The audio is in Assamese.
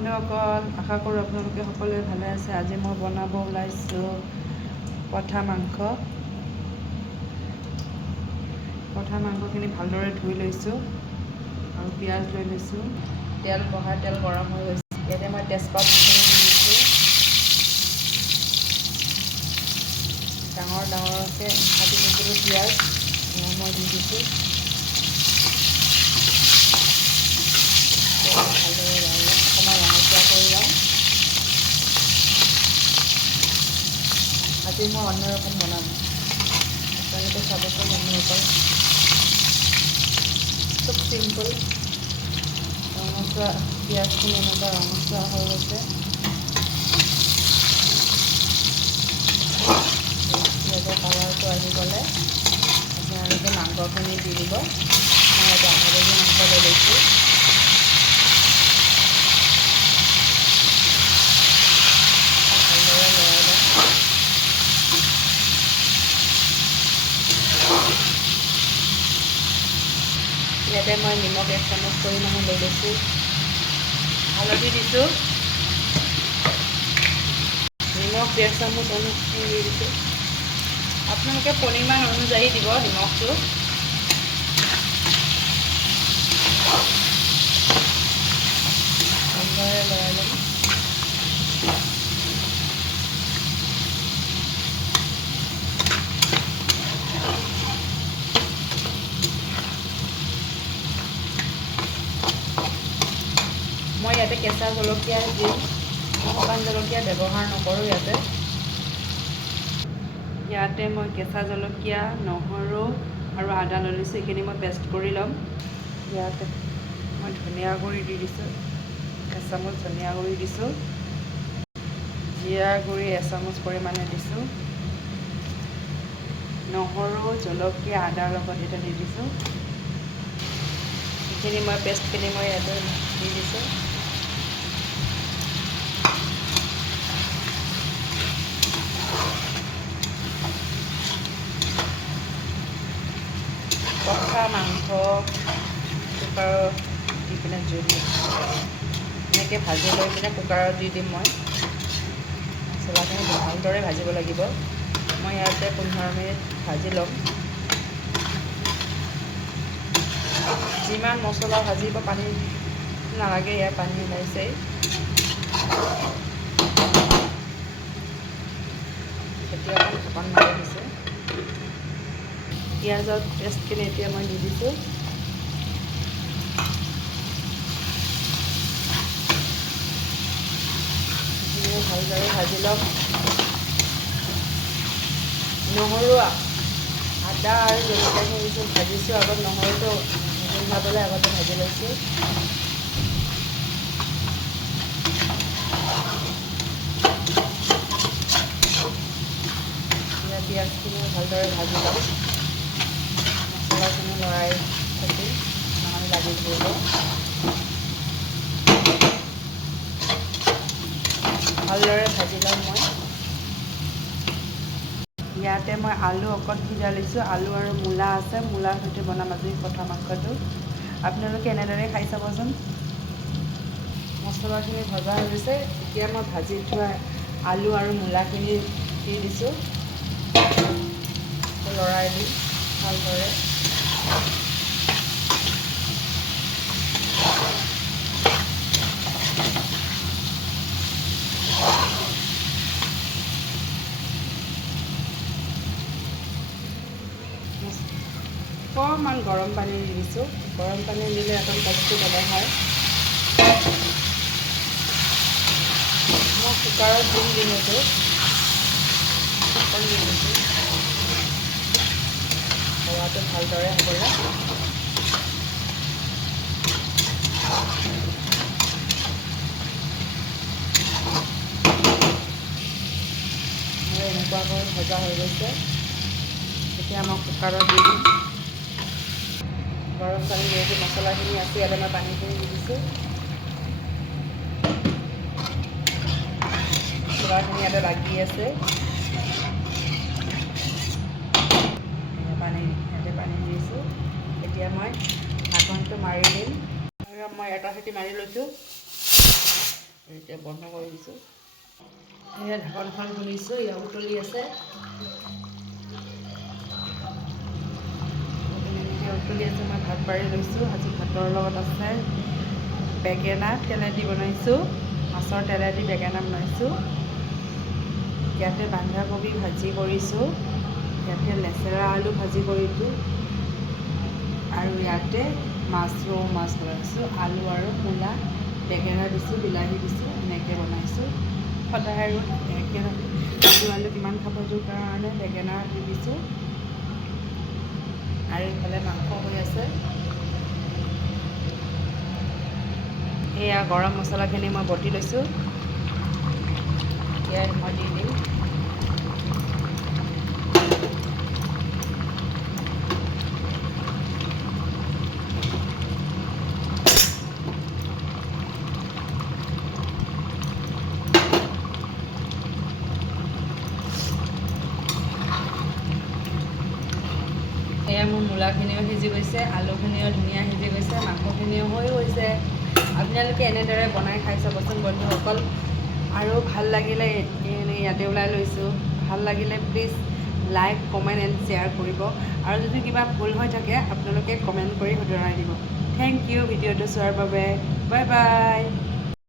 বন্ধুসকল, আশা কৰোঁ আপোনালোকে সকলোৱে ভালে আছে। আজি মই বনাব ওলাইছোঁ পঠা মাংস। পঠা মাংসখিনি ভালদৰে ধুই লৈছোঁ আৰু পিঁয়াজ লৈ লৈছোঁ। তেল গৰম হৈ গৈছে। ইয়াতে মই তেজপাতখিনি দি দিছোঁ। ডাঙৰকৈ কাটি থৈছিলোঁ পিঁয়াজ মই দি দিছোঁ। ভালদৰে অকণমান ৰঙচুৱা কৰি লওঁ। আজি মই অন্য ৰকম বনাম, আপোনালোকে চাবচোন বন্ধুসকল। খুব চিম্পুল। ৰঙচুৱা পিঁয়াজখিনি এনেকুৱা ৰঙচুৱা হৈ গৈছে। পিঁয়াজৰ কালাৰটো আহি গ'লে আপোনালোকে মাংসখিনি দি দিব। মই এটা আধা কেজি মাংস লৈ লৈছোঁ। ইয়াতে মই নিমখ 1 চামুচ পৰিমাণে লৈ লৈছোঁ। হালধি দিছোঁ। নিমখ 1.5 চামুচ অনুসৰি দি দিছোঁ। আপোনালোকে পৰিমাণ অনুযায়ী দিব নিমখটো। ভালদৰে লৰাই ল'ম। মই ইয়াতে কেঁচা জলকীয়া দিম, শুকান জলকীয়া ব্যৱহাৰ নকৰোঁ। ইয়াতে মই কেঁচা জলকীয়া, নহৰু আৰু আদা লৈ লৈছোঁ। এইখিনি মই পেষ্ট কৰি ল'ম। ইয়াতে মই ধনিয়া গুড়ি দি দিছোঁ, 1 চামুচ ধনিয়া গুড়ি দিছোঁ। জিৰা গুড়ি 1 চামুচ পৰিমাণে দিছোঁ। নহৰু, জলকীয়া, আদাৰ লগত এটা দি দিছোঁ। এইখিনি মই পেষ্টখিনি মই ইয়াতে দি দিছোঁ। পঠা মাংস কুকাৰত দি পিনে জুই এনেকৈ ভাজি লৈ পিনে কুকাৰত দি দিম। মই মছলাখিনি ভালদৰে ভাজিব লাগিব। মই ইয়াতে 15 মিনিট ভাজি ল'ম। যিমান মছলা ভাজিব পানী নালাগে, ইয়াৰ পানী ওলাইছেই। এতিয়া ঢাকন মাৰি দিছোঁ। পিঁয়াজৰ পেষ্টখিনি এতিয়া মই দি দিছোঁ। ভালদৰে ভাজি ল'ম। নহৰু, আদা আৰু জলকীয়াখিনি ভাজিছোঁ। আগত নহৰুটো গোন্ধাবলৈ আগতে ভাজি লৈছোঁ। এতিয়া পিঁয়াজখিনি ভালদৰে ভাজি ল'ম। মছলাখিনি লৰাই থাকি নহ'লে লাগি ধৰিব। ভালদৰে ভাজি ল'ম মই। ইয়াতে মই আলু অকণ সিজাই লৈছোঁ। আলু আৰু মূলা আছে, মূলাৰ সৈতে বনাম আজি পঠা মাংসটো। আপোনালোকে এনেদৰে খাই চাবচোন। মছলাখিনি ভজা হৈ গৈছে। এতিয়া মই ভাজি থোৱা আলু আৰু মূলাখিনি দি দিছোঁ। লৰাই দিম ভালদৰে। অকণমান গৰম পানী দি দিছোঁ। গৰম পানী দিলে অকণ টেষ্টটো বেলেগ হয়। মই কুকাৰত দিম যিহেতু অকণ দি দিছোঁ। হাৱাটো ভালদৰে হ'বলৈ। এনেকুৱাকৈ ভজা হৈ গৈছে। এতিয়া মই কুকাৰত দি দিম। গৰম পানী যিহেতু মছলাখিনি আছে, ইয়াতে মই পানীখিনি দি দিছোঁ। মছলাখিনি ইয়াতে লাগি আছে। ইয়াতে পানী দিছোঁ। এতিয়া মই ঢাকনটো মাৰি দিম। মই এটা চিটি মাৰি লৈছোঁ। এতিয়া বন্ধ কৰি দিছোঁ। এয়া ঢাকনখন খুলিছোঁ, এয়া উতলি আছে। উতলি আছে, মই ভাত বাঢ়ি লৈছোঁ। আজি ভাতৰ লগত আছে বেঙেনা তেলেদি বনাইছোঁ, মাছৰ তেলেদি বেঙেনা বনাইছোঁ। ইয়াতে বন্ধাকবি ভাজি কৰিছোঁ, ইয়াতে লেচেৰা আলু ভাজি কৰিছোঁ, আৰু ইয়াতে মাছ বনাইছোঁ। আলু আৰু মূলা, বেঙেনা দিছোঁ, বিলাহী দিছোঁ, এনেকৈ বনাইছোঁ। সদায় আৰু আলু কিমান খাব যোৰ কাৰণে বেঙেনা দি দিছোঁ। আৰু ইফালে মাংস হৈ আছে। এয়া গৰম মছলাখিনি মই বটি লৈছোঁ, ইয়াত মই দি দিম। এয়া মোৰ মূলাখিনিও সিজি গৈছে, আলুখিনিও ধুনীয়া সিজি গৈছে, মাংসখিনিও হৈ গৈছে। আপোনালোকে এনেদৰে বনাই খাই চাবচোন বন্ধুসকল। আৰু ভাল লাগিলে ইয়াতে ওলাই লৈছোঁ। ভাল লাগিলে please like, comment and share কৰিব। আৰু যদি কিবা ভুল হৈ থাকে আপোনালোকে কমেণ্ট কৰি শুধৰাই দিব। থেংক ইউ ভিডিঅ'টো চোৱাৰ বাবে। Bye bye.